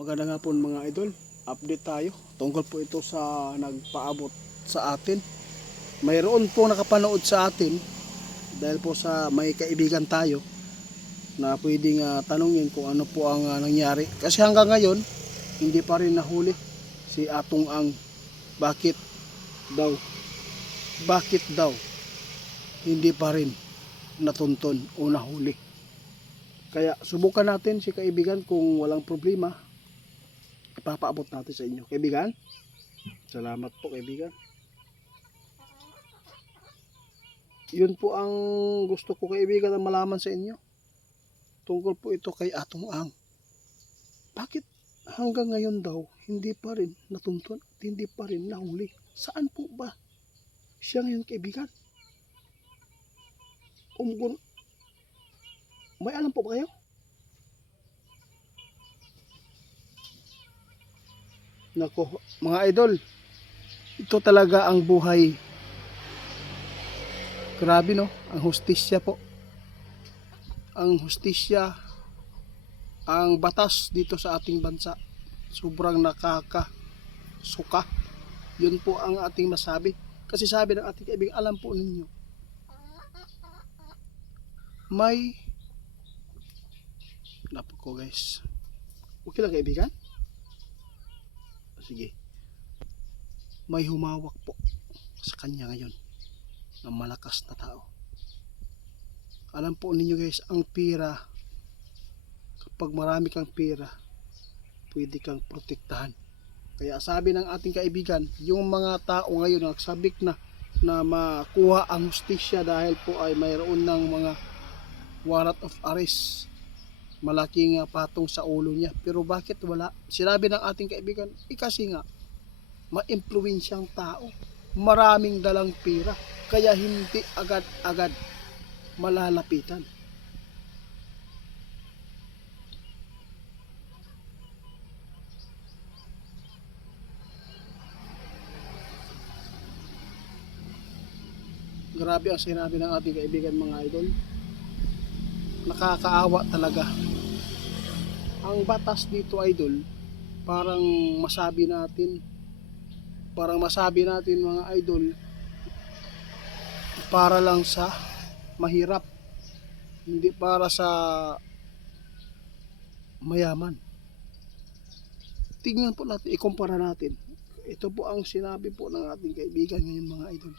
Magandang hapon mga idol, update tayo tungkol po ito sa nagpaabot sa atin. Mayroon po nakapanood sa atin dahil po sa may kaibigan tayo na pwedeng tanungin kung ano po ang nangyari. Kasi hanggang ngayon hindi pa rin nahuli si Atong Ang. Bakit daw? Bakit daw hindi pa rin natunton o nahuli? Kaya subukan natin si kaibigan, kung walang problema ipapaabot natin sa inyo. Kaibigan, salamat po kaibigan. Yun po ang gusto ko kaibigan na malaman sa inyo. Tungkol po ito kay Atong Ang. Bakit hanggang ngayon daw hindi pa rin natuntun at hindi pa rin nahuli? Saan po ba siya ngayon kaibigan? May alam po ba kayo? Nako, mga idol, ito talaga ang buhay. Grabe no, ang hustisya po. Ang hustisya, ang batas dito sa ating bansa, sobrang nakakasuka. Yun po ang ating masabi. Kasi sabi ng ating kaibigan, alam po ninyo, may napo ko guys. Okay lang kaibigan? Sige. May humawak po sa kanya ngayon na malakas na tao. Alam po ninyo guys, ang pera, kapag marami kang pera, pwede kang protektahan. Kaya sabi ng ating kaibigan, yung mga tao ngayon nagsabik na makuha ang hustisya dahil po ay mayroon ng mga warrant of arrest, malaking patong sa ulo niya. Pero bakit wala? Sinabi ng ating kaibigan, kasi nga ma-impluwensyang tao, maraming dalang pera, kaya hindi agad-agad malalapitan. Grabe ang sinabi ng ating kaibigan mga idol. Nakakaawa talaga. Ang batas dito idol, parang masabi natin mga idol, para lang sa mahirap, hindi para sa mayaman. Tingnan po natin, ikumpara natin. Ito po ang sinabi po ng ating kaibigan ngayon mga idol.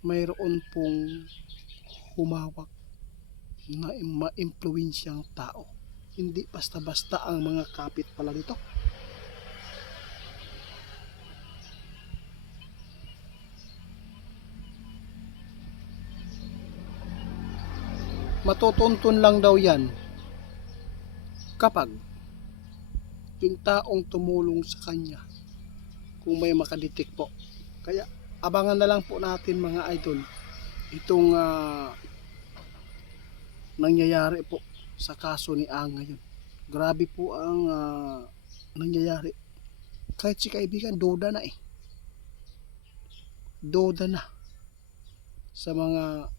Mayroon pong humawak na ma-impluwensyang tao. Hindi basta-basta ang mga kapit pala nito. Matutuntun lang daw yan kapag yung taong tumulong sa kanya, kung may makaditik po. Kaya abangan na lang po natin mga idol itong nangyayari po sa kaso ni Ang ngayon. Grabe po ang nangyayari. Kahit si kaibigan duda na duda na sa mga,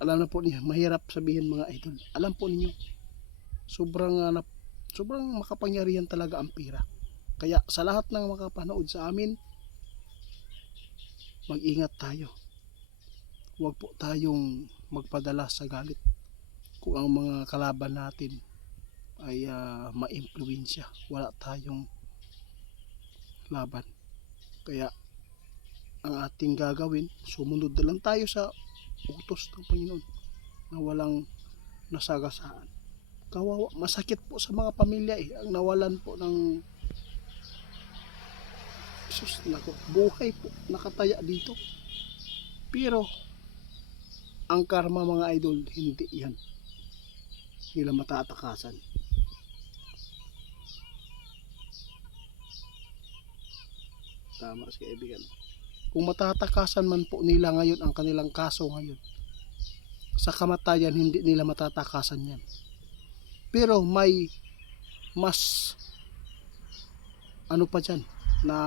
alam na po niya, mahirap sabihin mga idol, alam po ninyo, sobrang makapangyarihan talaga ang pera. Kaya sa lahat ng makapanood sa amin, mag-ingat tayo. Huwag po tayong magpadala sa galit kung ang mga kalaban natin ay ma-impluwensya. Wala tayong laban. Kaya ang ating gagawin, sumunod na lang tayo sa utos ng Panginoon na walang nasagasaan. Kawawa, masakit po sa mga pamilya ang nawalan po ng buhay po, nakataya dito. Pero ang karma mga idol, hindi yan nila matatakasan. Tama si kaibigan. Kung matatakasan man po nila ngayon ang kanilang kaso ngayon, sa kamatayan hindi nila matatakasan yan. Pero may mas ano pa dyan na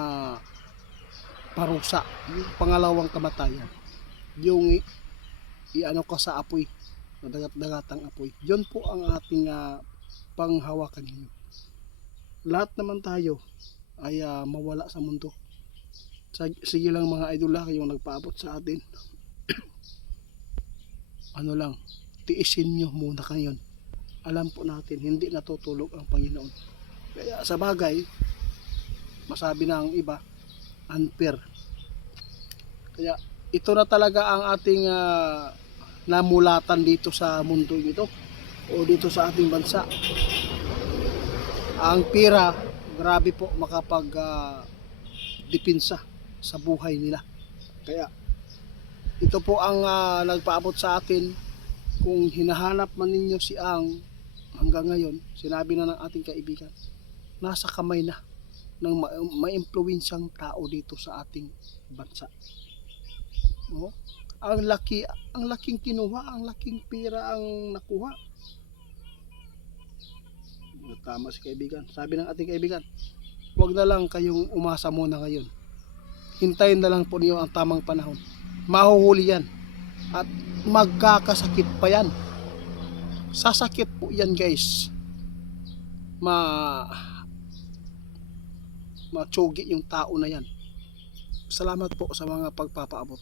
parusa, yung pangalawang kamatayan, yung iano ka sa apoy, dagat-dagatang apoy. Yun po ang ating panghawakan ninyo. lahat naman tayo ay mawala sa mundo. Sige lang mga idol, yung nagpaabot sa atin, ano lang, tiisin nyo muna ngayon. Alam po natin hindi natutulog ang Panginoon. Kaya sa bagay, masabi na ang iba, unfair. Kaya ito na talaga ang ating namulatan dito sa mundo ito o dito sa ating bansa. Ang pira, grabe po makapag depensa sa buhay nila. Kaya ito po ang nagpaabot sa atin. Kung hinahanap man ninyo si Ang, hanggang ngayon, sinabi na ng ating kaibigan, nasa kamay na ng maimpluwensyang tao dito sa ating bansa. No? Ang laking kinuha, ang laking pira ang nakuha. Tama si kaibigan. Sabi ng ating kaibigan, huwag na lang kayong umasa muna ngayon. Hintayin na lang po niyo ang tamang panahon. Mahuhuli yan. At magkakasakit pa yan. Sasakit po yan guys. Matsugi yung tao na yan. Salamat po sa mga pagpapaabot.